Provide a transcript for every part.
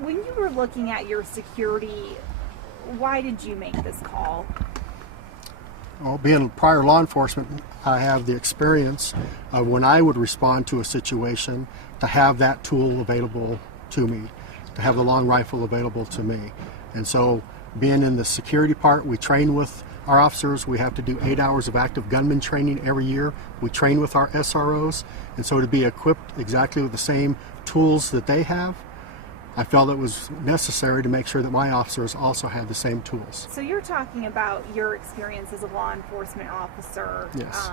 When you were looking at your security, why did you make this call? Well, being prior law enforcement, I have the experience of when I would respond to a situation to have that tool available to me, to have the long rifle available to me. And so being in the security part, we train with our officers. We have to do 8 hours of active gunman training every year. We train with our SROs. And so to be equipped exactly with the same tools that they have, I felt it was necessary to make sure that my officers also had the same tools. So you're talking about your experience as a law enforcement officer. Yes.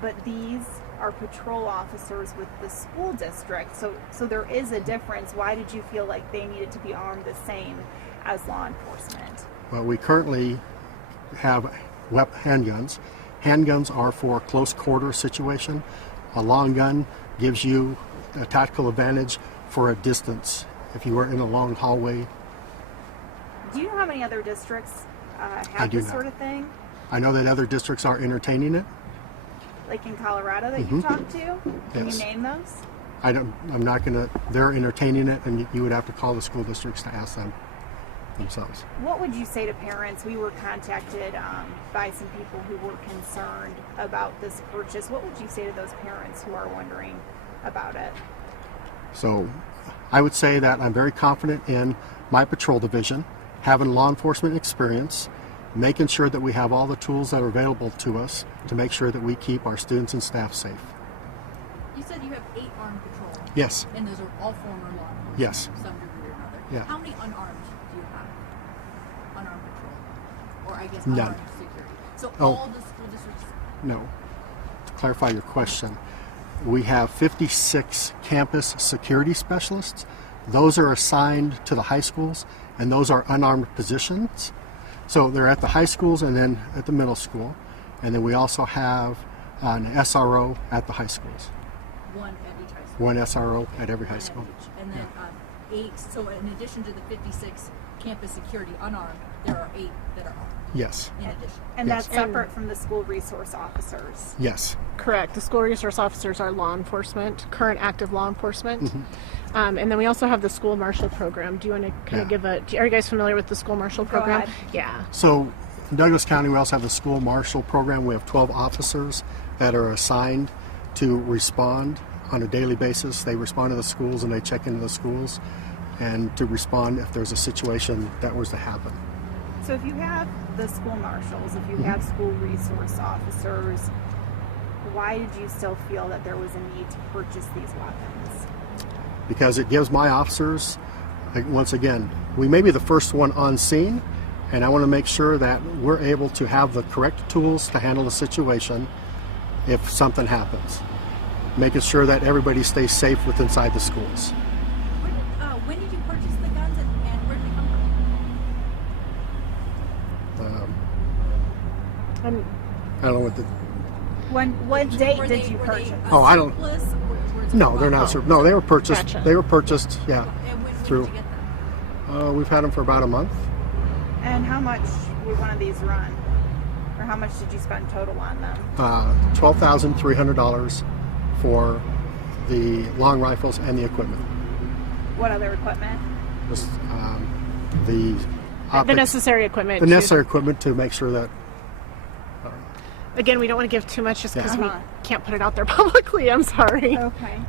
But these are patrol officers with the school district. So there is a difference. Why did you feel like they needed to be armed the same as law enforcement? Well, we currently have handguns. Handguns are for a close quarter situation. A long gun gives you a tactical advantage for a distance. If you were in a long hallway. Do you know how many other districts have this sort of thing? I know that other districts are entertaining it. Like in Colorado that you talked to? Can you name those? I'm not going to. They're entertaining it, and you would have to call the school districts to ask them themselves. What would you say to parents? We were contacted by some people who were concerned about this purchase. What would you say to those parents who are wondering about it? So I would say that I'm very confident in my patrol division, having law enforcement experience, making sure that we have all the tools that are available to us to make sure that we keep our students and staff safe. You said you have 8 armed patrols. Yes. And those are all former law enforcement. Yes. To some degree or another. Yeah. How many unarmed do you have? Unarmed patrol? Or I guess None. unarmed security. So Oh. all the school districts? No. To clarify your question, we have 56 campus security specialists. Those are assigned to the high schools, and those are unarmed positions. So they're at the high schools and then at the middle school. And then we also have an SRO at the high schools. One at each high school? One SRO at every high One school. at each. And then 8, so in addition to the 56 campus security unarmed, there are 8 that are armed Yes. in addition. And Yes. that's separate from the school resource officers. Yes. Correct. The school resource officers are law enforcement, current active law enforcement. And then we also have the school marshal program. Do you want to kind of give are you guys familiar with the school marshal program? ahead. Yeah. So in Douglas County, we also have the school marshal program. We have 12 officers that are assigned to respond on a daily basis. They respond to the schools and they check into the schools and to respond if there's a situation that was to happen. So if you have the school marshals, if you have school resource officers, why did you still feel that there was a need to purchase these weapons? Because it gives my officers, once again, we may be the first one on scene, and I want to make sure that we're able to have the correct tools to handle the situation if something happens. Making sure that everybody stays safe within inside the schools. When did you purchase the guns and where did they come from? I don't know what the. What date Were did they- you were they, purchase? Oh, I don't- surplus, or was it No, they're not. No, they were purchased. Gotcha. They were purchased. Yeah, And when through. did you get them? We've had them for about a month. And how much would one of these run? Or how much did you spend total on them? $12,300 for the long rifles and the equipment. What other equipment? Just, the The optics, necessary equipment. the to- necessary equipment to make sure that. Again, we don't want to give too much just because Yeah. we can't put it out there publicly. I'm sorry. Okay.